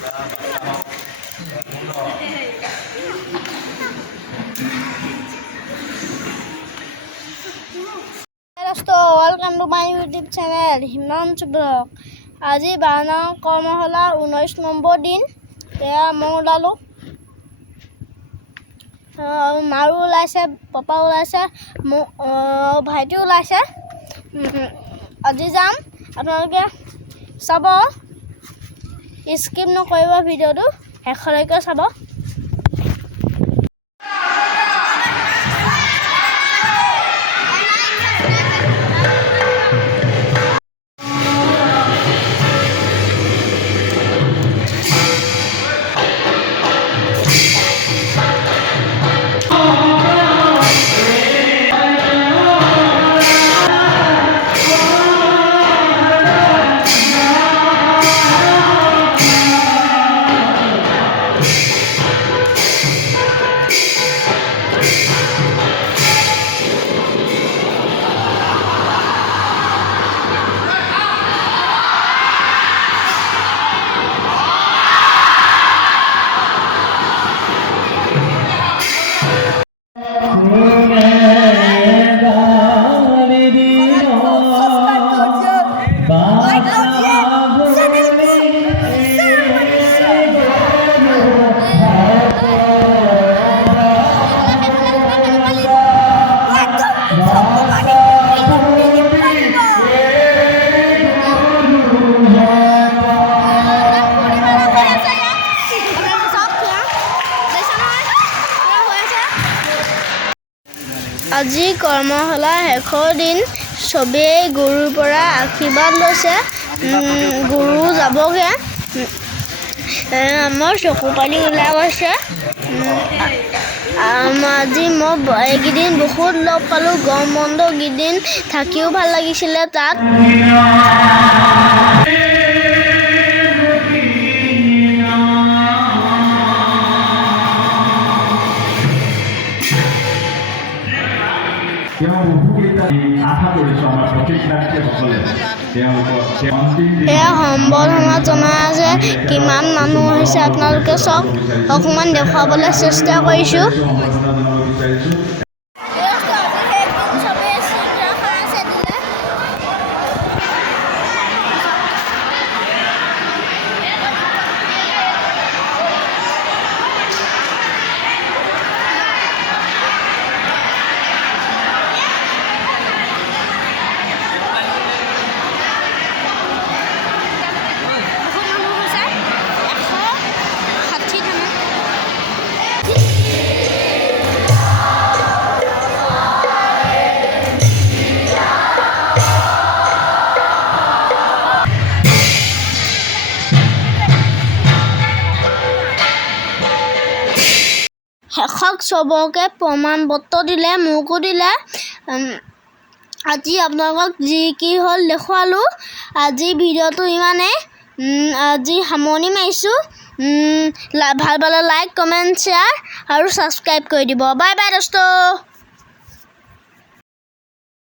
Welcome to my YouTube channel Himanshu Blog. আজি 12 নং কৰ্মশালা 19 নম্বৰ দিন এয়া মই ওলালো মাৰু ওলাইছে পাপা ওলাইছে ভাইটি ওলাইছে আজি যাম আপোনালোকে চাব স্কিপ নকৰিব ভিডিঅ'টো শেষলৈকে চাব আজি কৰ্মশালা শেষৰ দিন সবেই গুৰুৰ পৰা আশীৰ্বাদ লৈছে গুৰু যাবগে আমাৰ চকু পানী ওলাই গৈছে আজি মই এইকেইদিন বহুত লগ পালোঁ গৰম বন্ধ কেইদিন থাকিও ভাল লাগিছিলে তাত এয়া সম্বৰ্ধনা জনাই আছে কিমান মানুহ হৈছে আপোনালোকে চব অকণমান দেখুৱাবলৈ চেষ্টা কৰিছোঁ শেষক চবকে প্ৰমাণ পত্ৰ দিলে মোকো দিলে আজি আপোনালোকক যি কি হ'ল দেখুৱালোঁ আজি ভিডিঅ'টো ইমানেই আজি সামৰণি মাৰিছোঁ ভাল পালে লাইক কমেণ্ট শ্বেয়াৰ আৰু ছাবস্ক্ৰাইব কৰি দিব বাই বাই দোস্ত